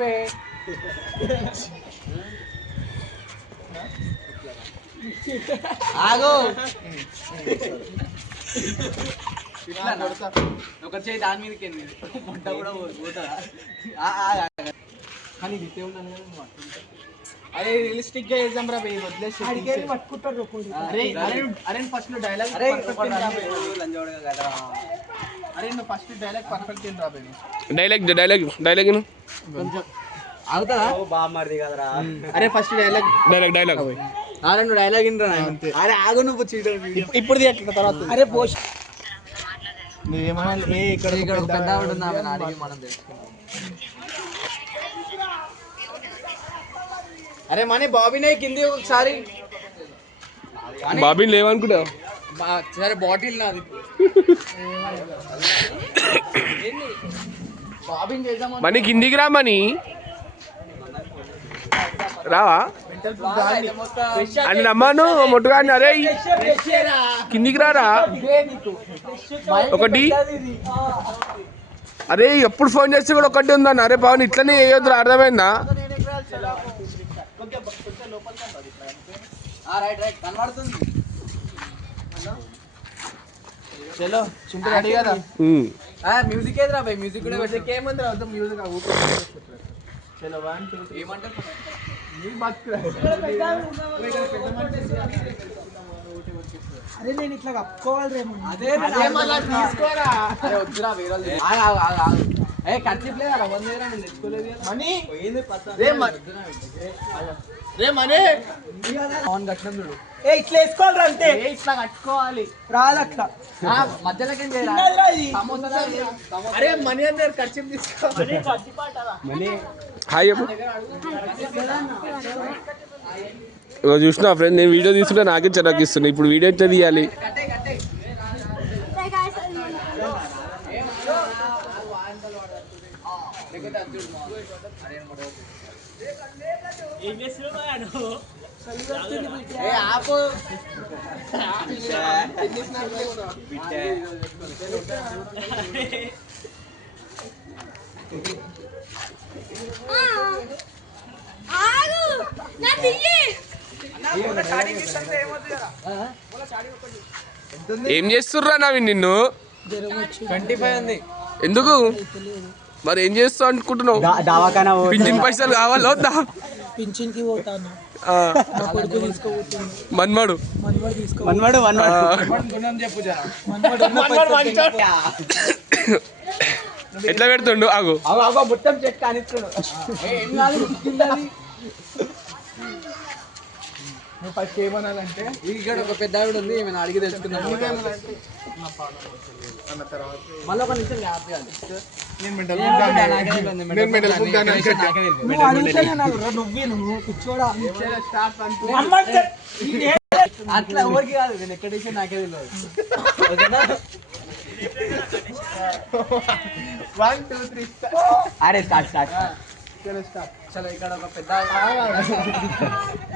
చెప్పే ఆగు ఒక చేయి దాని మీదకి మొట్ట కూడా పోతుందా కానీ ఇది ఉన్నాను కదా అరే రియలిస్టిక్ గా వేద్దాం రా భయ్ వదిలేసి పట్టుకుంటారు అరే ఫస్ట్ డైలాగ్ అరే నువ్వు ఫస్ట్ డైలాగ్ పర్ఫెక్ట్ రా భయ్ డైలాగ్ కొంచెం అవుతుందా బామ్మది కదరా అరే ఫస్ట్ డైలాగ్ అరే నువ్వు డైలాగ్ ఇంట్రా అరే ఆగు నువ్వు ఇప్పుడు తర్వాత అరే పోస్ట్ నువ్వేమన్నా ఇక్కడ పెద్ద ఆవిడ ఉంది ఆమె అడిగి మనం తెలుసుకున్నాం అరే మనీ బాబీనే కింది ఒకసారి బాబీని లేవనుకుంటా సరే బాటిల్ నాది బాబీని చేద్దాం మనీ కిందికి రా మనీ రావా అని నమ్మాను మొట్టుగాని అరే కిందికి రారా ఒకటి అరే ఎప్పుడు ఫోన్ చేస్తే కూడా ఒకటి ఉందన్న అరే పవన్ ఇట్లనే వేయొద్దు అర్థమైందా చలో చింటూ రెడీ కదా మ్యూజిక్ ఏదిరా భయ్ మ్యూజిక్ కూడా మ్యూజిక్ ఏముంది రా మ్యూజిక్ చలో 1 2 3 ఏమంటారు అరే నేను ఇట్లా కప్పుకోవాలి తీసుకోరా వద్దురా ఏ ఖర్చు లేదా నేను తెచ్చుకోలేదు మనీ కట్టినం చూడు ఏ ఇట్లా వేసుకోవాలి అంతే ఇట్లా కట్టుకోవాలి రాదు అట్లా మధ్యలోకి అరే మనీ అందరు ఖర్చు తీసుకోవాలి హాయ్ చూసిన ఫ్రెండ్ నేను వీడియో తీసుకుంటే నాకే చిరాకు ఇస్తున్నా ఇప్పుడు వీడియో ఎట్లా తీయాలి ఏం చేస్తుర్రా నవీన్ నిన్ను 25 ఉంది ఎందుకు మరి ఏం చేస్తావు అనుకుంటున్నావు పింఛన్ పైసలు కావాలా వద్దా పింఛన్కి పోతాను మన్మడు ఎట్లా పెడుతుండు ఆగు మొత్తం చెక్ కానిస్తున్నాడు నువ్వు ఫస్ట్ ఏమనాలంటే ఇక్కడ ఒక పెద్ద ఆవిడ ఉంది మేము అడిగి తెలుసుకున్నాం మళ్ళీ ఒక నిమిషం అట్లా ఎవరికి కాదు నేను ఎక్కడ ఇచ్చే నాకే తెలియదు 1 2 3 అరే స్టార్ట్ చలో ఇక్కడ ఒక పెద్ద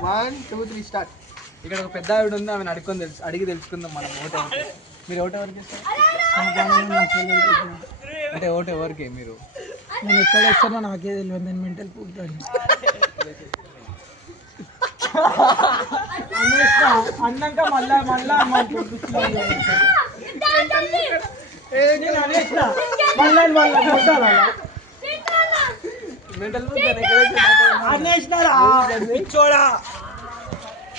1 2 3 స్టార్ట్ ఇక్కడ ఒక పెద్ద ఆవిడ ఉంది ఆమెను అడిగి తెలుసుకుందాం మనం ఓటు మీరు ఓటు ఎవరికి అంటే ఓటు ఎవరికి మీరు నేను ఎక్కడ ఇస్తానో నాకే తెలియదు నేను మెంటల్ పూర్తాను అన్నాక మళ్ళా మెంటల్ అనేసినారా